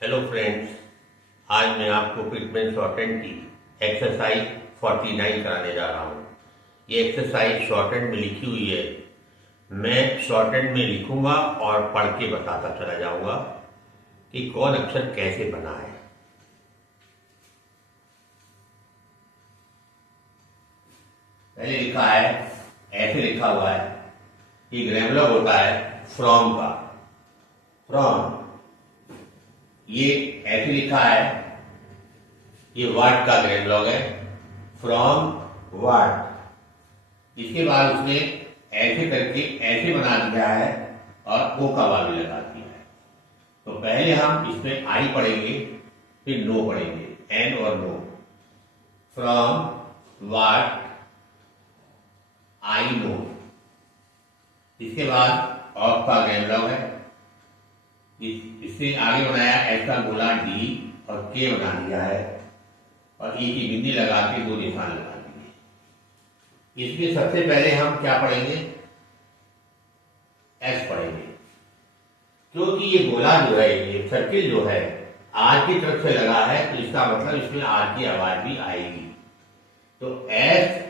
Hello friends, आज मैं आपको पिटमैन शॉर्टहैंड की एक्सरसाइज 49 कराने जा रहा हूँ। ये एक्सरसाइज शॉर्टहैंड में लिखी हुई है। मैं शॉर्टहैंड में लिखूंगा और पढ़ के बताता चला जाऊंगा कि कौन अक्षर कैसे बना है। पहले लिखा है, ऐसे लिखा हुआ है कि ग्रेमलॉग होता है फ्रॉम का। फ्रॉम ये ऐसे लिखा है, ये वाट का ग्रेमलॉग है। फ्रॉम वाट। इसके बाद उसने ऐसे करके ऐसे बना दिया है और ओ का वावी लगा दिया है। तो पहले हम इसमें आई पढ़ेंगे, फिर नो पढ़ेंगे, एन और no. From what I know. इसके बाद ऑफ का ग्रेमलॉग है। इससे आगे बनाया ऐसा गोला डी और के बना दिया है और ए की बिंदी लगा के दो निशान लगा दिए। इसमें सबसे पहले हम क्या पढ़ेंगे? एस पढ़ेंगे, क्योंकि ये गोला जो है, ये सर्किल जो है आर की तरफ से लगा है, तो इसका मतलब इसमें आर की आवाज भी आएगी। तो एस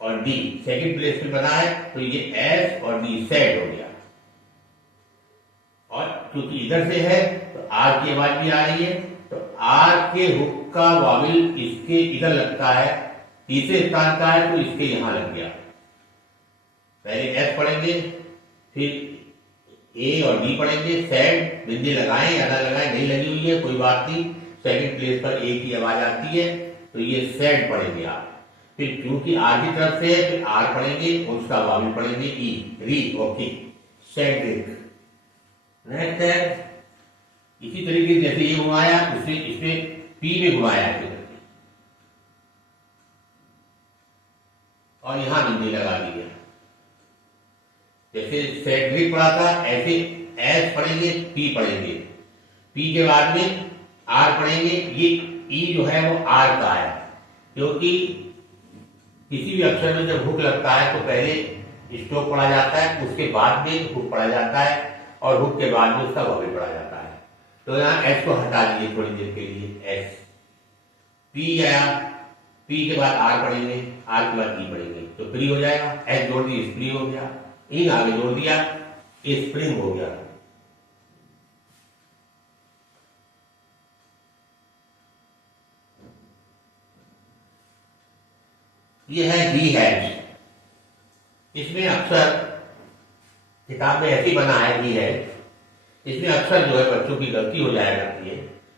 और डी सेकंड प्लेस पे बना है, तो ये एस और डी सेट हो गया। और क्योंकि इधर से है तो आर की आवाज भी आ रही है, तो आर के हुक का वाविल इसके इधर लगता है, तीसरे स्थान का है तो इसके यहां लग गया। पहले एस पढ़ेंगे, फिर ए और डी पढ़ेंगे। सेड बिंदी लगाएं या ना लगाएं, नहीं लगी हुई है कोई बात नहीं, सेकंड प्लेस पर ए की आवाज आती है तो ये सेड पढ़ेंगे आप। फिर क्योंकि आर की तरफ से है, फिर आर पढ़ेंगे और उसका वाविल पढ़ेंगे ई, री। Okay, Cedric. नेक्स्ट है, इसी तरीके से जैसे ये घुमाया, उससे इसमें पी में घुमाया ऐसे करके और यहां बिंदी लगा दी है। जैसे सेड्रिक पढ़ा था, ऐसे एस पढ़ेंगे, पी पढ़ेंगे, पी के बाद में आर पढ़ेंगे। ये ई जो है वो आर का है, क्योंकि किसी भी अक्षर में जब हुक लगता है तो पहले स्टॉप पढ़ा जाता है, उसके बाद में हुक पढ़ा जाता है और हुक के बाद में उसका वाविल पढ़ा जाता है। तो यहाँ एस को हटा दीजिए थोड़ी देर के लिए। एस, पी आया, पी के बाद आर पढ़ेंगे, आर के बाद ई पढ़ेंगे तो फ्री हो जाएगा। एस जोड़ दिए, फ्री हो गया। इन आगे जोड़ दिया, स्प्रिंग हो गया। ये है ही हैज। इसमें अक्सर किताब में ऐसी बना है ही हैज, इसमें अक्सर जो है बच्चों की गलती हो जाया करती है,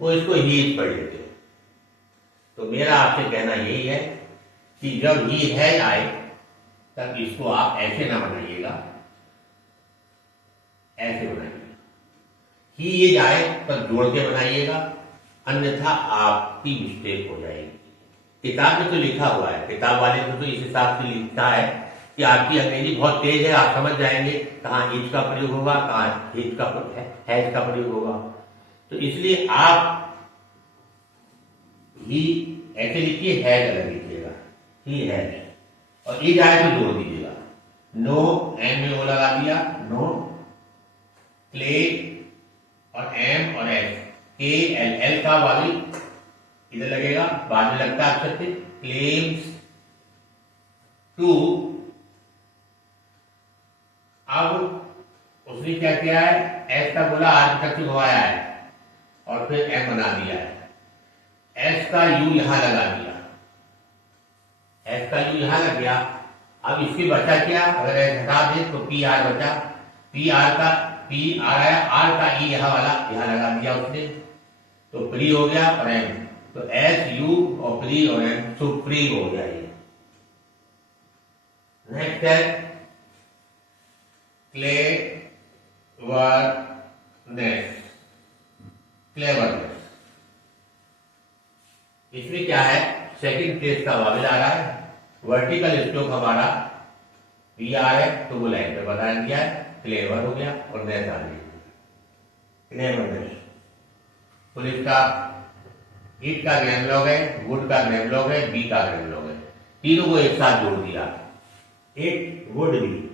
वो इसको ही पढ़ लेते हैं। तो मेरा आपसे कहना यही है कि जब ही हैज आए तब इसको आप ऐसे ना बनाइएगा, ऐसे बनाइएगा। ही ये जाए तब जोड़ के बनाइएगा, अन्यथा आपकी मिस्टेक हो जाएगी। किताब में तो लिखा हुआ है, किताब वाले तो इस हिसाब से लिखता है कि आपकी अंग्रेजी बहुत तेज है, आप समझ जाएंगे कहाँ ईच का प्रयोग होगा, कहाँ हिज का हैज का प्रयोग होगा। तो इसलिए आप ही ऐसे लिखिए, हैज अलग लिखिएगा, ही हैज, और ई जाए तो जोड़ दीजिएगा। नो, एम में वो लगा दिया, नो। क्ले और एम और एस, के एल, एल का वाविल इधर लगेगा, बाद में लगता है अक्षर से। Claims to. अब उसने क्या किया है, एस का बोला आर तक घुमाया है और फिर एम बना दिया है। एस का यू यहां लगा दिया, एस का यू यहां लग गया। अब इसकी बचा क्या, अगर एस हटा दे तो पी आर बचा। पी आर का पी आर आया, आर का ई यहां वाला यहां लगा दिया उसने, तो प्री हो गया और एम। तो एस यू और प्री और एम सुप्रीम हो गया ये। नेक्स्ट है क्लेवरनेस। क्लेवरनेस, इसमें क्या है, सेकंड प्लेस का वाविल आ रहा है, वर्टिकल स्ट्रोक हमारा पी आर है तो वो लाइन पे बता दिया है, क्लेवर हो गया और नेस आ गई। क्लेवरनेस। पुलिस का ईट का ग्रेमलॉग है, वुड का ग्रेमलॉग है, बी का ग्रेमलॉग है, तीनों को एक साथ जोड़ दिया, एक वुड बी।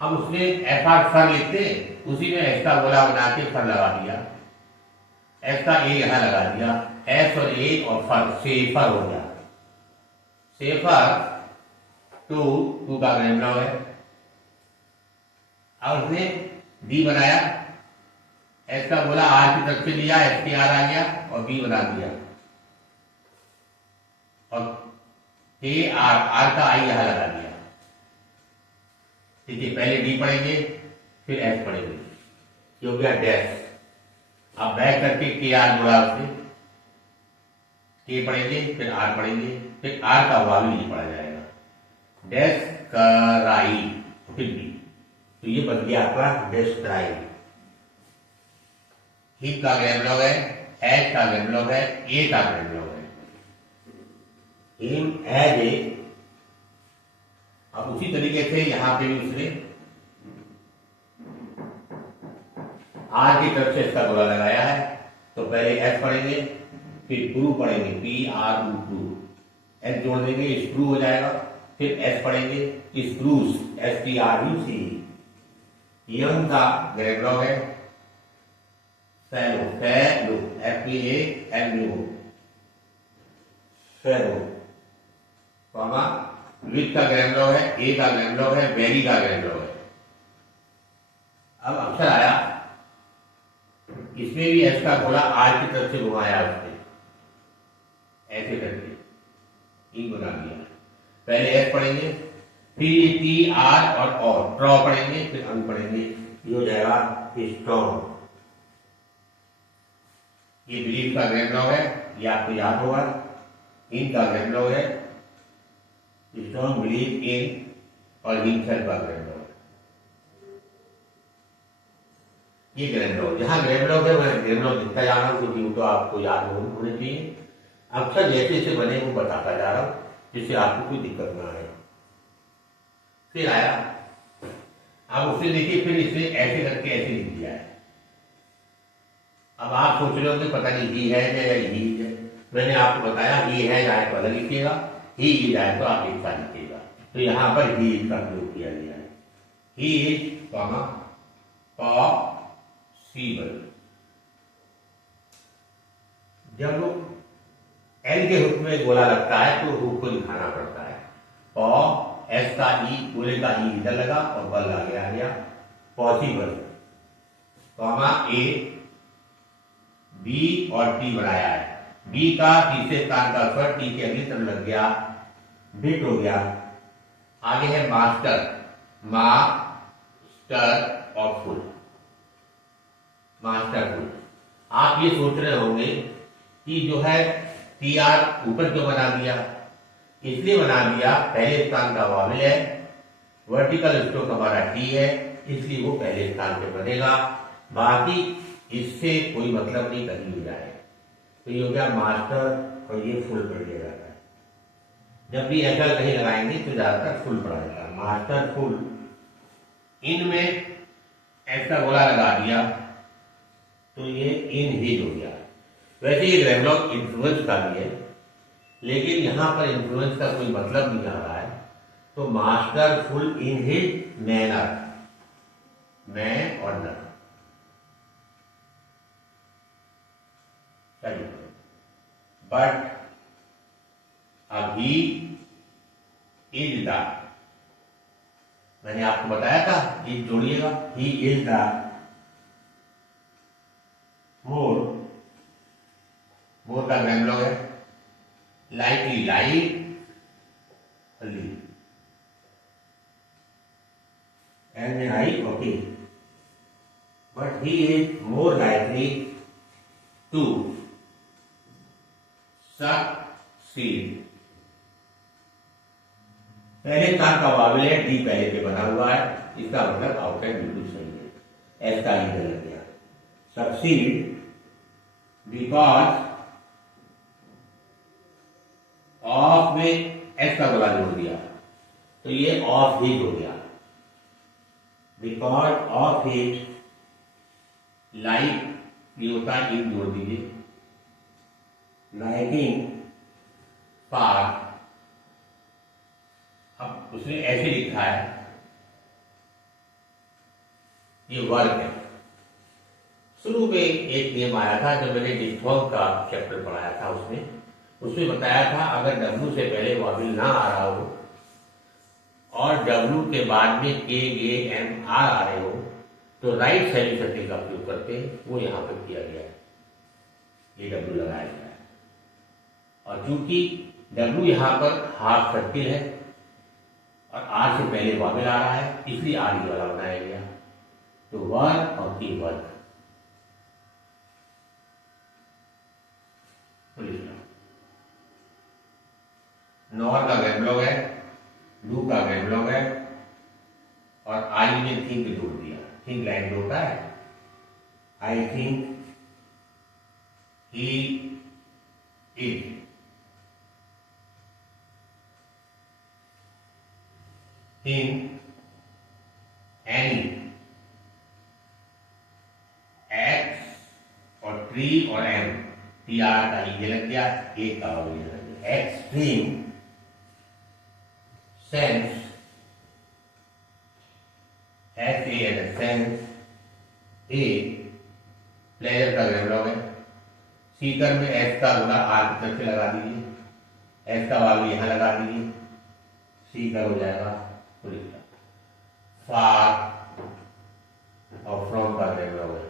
हम उसमें एफ आर सर लिखते, उसी में एक्स्ट्रा गोला बना के सर लगा दिया, एस का ए यहां लगा दिया, एस और ए और फर, सेफर हो गया। सेफर टू का ग्रेमलॉग है। अब उसने डी बनाया, एस का बोला आर की तरफ से लिया, एस के आर आ गया और बी बना दिया, और ए आर, आर का आई यहां लगा दिया। ठीक है, पहले डी पढ़ेंगे फिर एस पढ़ेंगे, ये हो गया डैश। अब बैक करके के आर जुड़ा उससे, के पढ़ेंगे फिर आर पढ़ेंगे, फिर आर का वावी नहीं पढ़ा जाएगा, डैश कराई फिर बी, तो ये बन गया आपका डैश कराई। ही का ग्रेमलॉग है, एच का ग्रेमलॉग है, ए का ग्रेमलॉग है। हिम एज ए, अब उसी तरीके से यहां पे भी उसने आर की तरफ से इसका गोला लगाया है, तो पहले एस पढ़ेंगे फिर प्रू पढ़ेंगे, पी आर यू प्रू, एस जोड़ देंगे स्क्रू हो जाएगा, फिर एस पढ़ेंगे screws, S P R U C. Young का ग्रेमलॉग है fellow, fellow F P A L U, fellow. With का ग्रेमलॉग है, ए का ग्रेमलॉग है, वेरी का ग्रेमलॉग है। अब अक्षर आया, इसमें भी एस का गोला आर की तरफ से घुमाया उसने, ऐसे करके ई बना दिया। पहले एस पढ़ेंगे फिर टी आर और ट्रॉ पढ़ेंगे, फिर अन पढ़ेंगे, ये हो जाएगा स्ट्रॉन्ग। ये बिलीव का ग्रेमलॉग है, ये आपको याद होगा। इन का ग्रेमलॉग है स्ट्रॉन्ग बिलीव इन, और हिमसेल्फ का ग्रेमलॉग। ये ग्रेमलॉग, जहां ग्रेमलॉग है वह ग्रेमलॉग लिखता जा रहा हूं, क्योंकि वो तो आपको याद होने चाहिए। अक्षर जैसे जैसे बने वो बताता जा रहा हूं, जिससे आपको कोई दिक्कत ना आए। फिर आया, अब उससे देखिए, फिर इसने ऐसे करके ऐसे लिख दिया है। अब आप सोच रहे हो कि पता नहीं ही है या ही है, मैंने आपको बताया ही है जाए तो अलग लिखिएगा, ही जाए तो आप एक साथ लिखिएगा। तो यहां पर ही का प्रयोग किया गया है, ही इज पॉसिबल। जब एल के हुक में गोला लगता है तो हुक को दिखाना पड़ता है। पॉ, एस का ई, गोले का ई इधर लगा और बल आगे आ गया, पॉसिबल, कॉमा ए, बी और टी बनाया है। बी का तीसरे स्थान का स्वर टी के अगली तरफ लग गया, बिट हो गया। आगे है मास्टर, मास्टर और फुल, मास्टरफुल। आप ये सोच रहे होंगे कि जो है टी आर ऊपर क्यों बना दिया? इसलिए बना दिया, पहले स्थान का वाविल है, वर्टिकल स्ट्रोक हमारा टी है, इसलिए वो पहले स्थान पे बनेगा। बाकी इससे कोई मतलब नहीं, कहीं हो जाए। तो ये हो गया मास्टर और ये फुल पढ़ लिया जाता है। जब भी ऐसा कहीं लगाएंगे तो ज्यादातर फुल पढ़ा जाता है, मास्टर फुल। इनमें ऐसा गोला लगा दिया तो ये इन हिज हो गया। वैसे ये ग्रेमलॉग इन्फ्लुएंस का भी है, लेकिन यहां पर इन्फ्लुएंस का कोई मतलब नहीं आ रहा है। तो master full in his manner, मैं और न, चलिए। बट अभी इज द, मैंने आपको बताया था, इज जोड़िएगा, he is the more, more का ग्रेमलॉग है लाइटली, लाइट हल्दी, एन में I, okay. But he is more likely to succeed. पहले स्थान का वाविल है, डी पहले पे बना हुआ है, इसका मतलब आउटलाइन बिल्कुल सही है, एस का इधर लग गया। सक्सीड बिकॉज ऑफ में एस का गोला जोड़ दिया, तो ये ऑफ हिट हो गया। बिकॉज ऑफ हिट लाइक, ये होता है इन, जोड़ दीजिए, लाइकिंग पार। अब उसने ऐसे लिखा है, ये वर्क है, शुरू में एक नियम आया था जब मैंने डिफथोंग का चैप्टर पढ़ाया था, उसमें बताया था अगर W से पहले वॉवेल ना आ रहा हो और W के बाद में K, A, M, R आ रहे हो तो राइट सेमी सर्किल का उपयोग करते हैं, वो यहाँ पर किया गया है, ये W लगाया गया है। और चूंकि W यहाँ पर हाफ सर्किल है और R से पहले वॉवेल आ रहा है इसलिए R ये वाला बनाया गया। तो वर्ग और की वर्ग नॉर का वेबलॉग है, लू का वेबलॉग है और आई ने थिंक जोड़ दिया। थिंक लाइन जोड़ता है, I think he is, think any, x और ट्री और एम, टी आर का ये लग गया, एक का और ये लग गया। Extreme sense, S A N sense, a pleasure का वेबलॉग है। सीकर में एस का गुना आर की तरफ से लगा दीजिए, एस का वाले यहां लगा दीजिए, सीकर हो जाएगा पुलिस। फार और फ्रॉम का वेबलॉग है,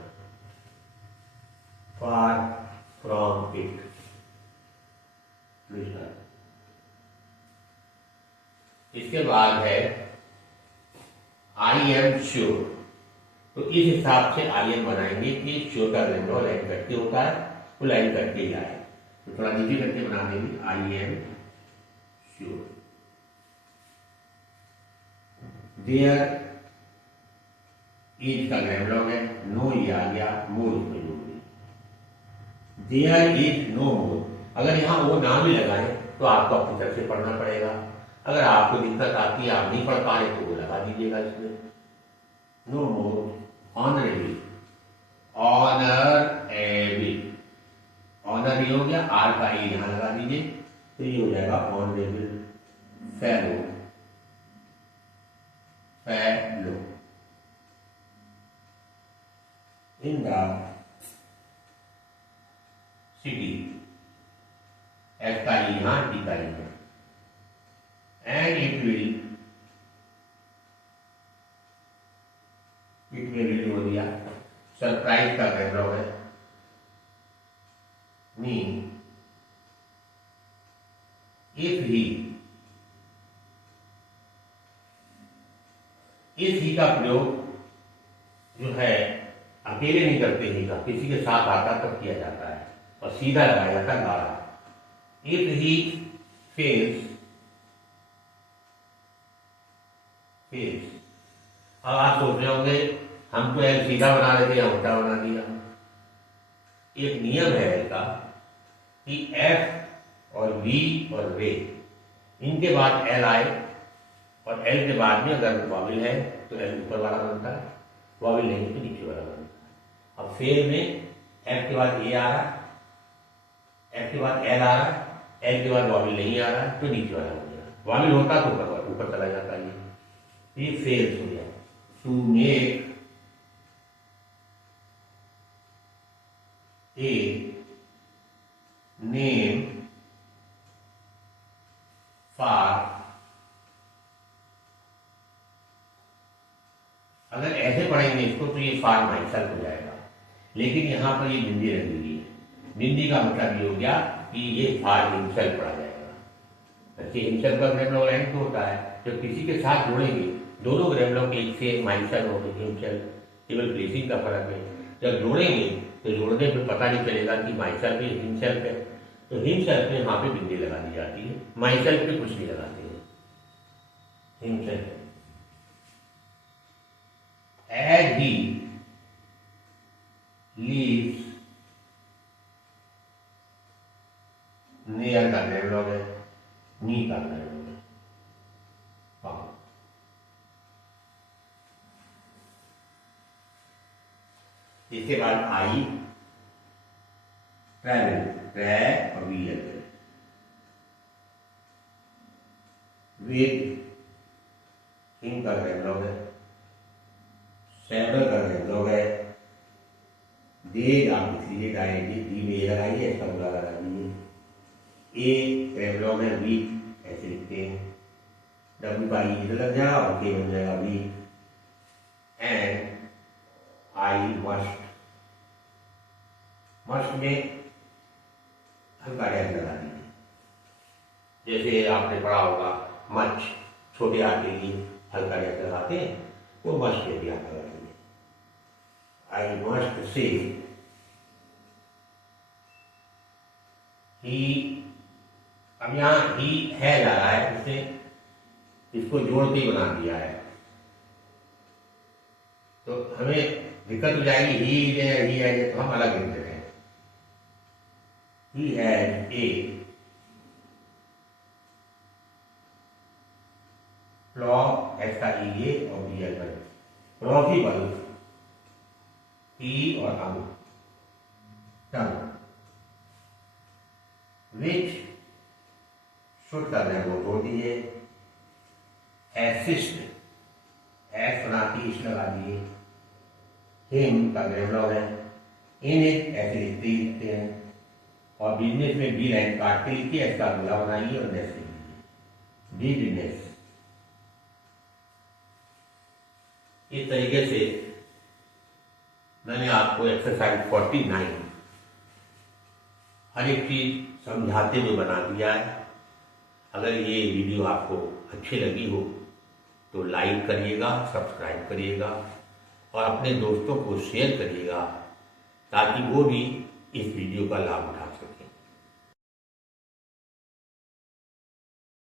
फार फ्रॉम इट। इसके बाद है आई एम श्योर। तो इस हिसाब से आई एम बनाएंगे कि श्योर का वेबलॉग लाइन कट के होता है, वो लाइन कट के जाए। तो थोड़ा नीचे करके बना देंगे, I am sure. There is का वेबलॉग है, नो ये आ गया, मोर इसमें जोड़ दिया। There is no more. अगर यहां वो नाम भी लगाए तो आपको अपनी तरफ से पढ़ना पड़ेगा। अगर आपको दिक्कत आती है, आप नहीं पढ़ पा रहे तो वो लगा दीजिएगा इसमें, नो मोर ऑनरेबल, ऑनरेबल, ऑनर ये हो गया, आर का ई यहां लगा दीजिए तो ये हो जाएगा honourable fellow, fellow in the city, F का ई यहां, टी का ई, and it will जोड़ दिया। सरप्राइज का वेबलॉग है, मीन इफ ही, इस ही का प्रयोग जो है अकेले नहीं करते, ही का किसी के साथ आता तब किया जाता है और सीधा लगाया जाता है गाढ़ा। इफ ही फेल्स, अब आप सोच रहे होंगे हम तो एल सीधा बना रहे थे या उल्टा बना दिया। एक नियम है एल का कि एफ और वी और वे, इनके बाद एल आए और एल के बाद में अगर वॉवेल है तो एल ऊपर वाला बनता है, वॉवेल नहीं तो नीचे वाला बनता है। अब फेल में एफ के बाद ए आ रहा है, एफ के बाद एल आ रहा है, एल के बाद वॉवेल नहीं आ रहा है तो नीचे वाला बन गया। वॉवेल होता तो ऊपर चला जाता है, ये फेल्स हो गया। To make a name for, अगर ऐसे पढ़ेंगे इसको तो ये फॉर माई सेल्फ हो जाएगा, लेकिन यहां पर ये बिंदी रख दी है। बिंदी का मतलब ये हो गया कि ये फॉर हिमसेल्फ पढ़ा जाएगा। हिमसेल्फ का वेबलॉग लाइन तो होता है जब किसी के साथ जोड़ेंगे, दोनों वेबलॉग एक से माइसेल्फ और हिमसेल्फ, केवल प्लेसिंग का फर्क है। जब जोड़ेंगे तो जोड़ने पे पता नहीं चलेगा कि माइसेल्फ है हिमसेल्फ है, तो हिमसेल्फ में वहां पे बिंदी लगा दी जाती है, माइसेल्फ पे कुछ नहीं लगाते हैं। Himself as he lives, near का वेबलॉग है, नी का वेबलॉग है। इसके बाद आई ट्रैवल, ट्रै और वी लग गए, विद किंग का वेबलॉग है, सेवल का वेबलॉग है, डेज आप लिख लीजिए डायरेक्टली, डी में ए लगाइए, इसका पूरा लगा दीजिए। ए ट्रेवलॉग है, वीक ऐसे लिखते हैं, डब्ल्यू का ई इधर लग जाएगा और के बन जाएगा week. And I must, must में हल्का डैश लगा दीजिए, जैसे आपने पढ़ा होगा मच, छोटे आर के लिए हल्का डैश लगाते हैं, वो मस्ट के भी आप लगा दीजिए। आई मस्ट से ही, अब यहाँ ही है जा रहा है, उसे इसको जोड़ते ही बना दिया है, तो हमें दिक्कत हो जाएगी। ही है तो हम अलग लिख देते हैं। He had a plausible P और अब tongue which should कर रहे हैं वो जोड़ दीजिए। assist एस बनाती इस लगा दिए। him का ग्रेवलॉग है, in it ऐसे लिखते हैं, और बिजनेस में बी लाइन काट के लिखिए, इसका अगला बनाइए और नेस लिखिए, बिजनेस। इस तरीके से मैंने आपको एक्सरसाइज 49 हर एक चीज समझाते हुए बना दिया है। अगर ये वीडियो आपको अच्छी लगी हो तो लाइक करिएगा, सब्सक्राइब करिएगा और अपने दोस्तों को शेयर करिएगा, ताकि वो भी इस वीडियो का लाभ उठाएं।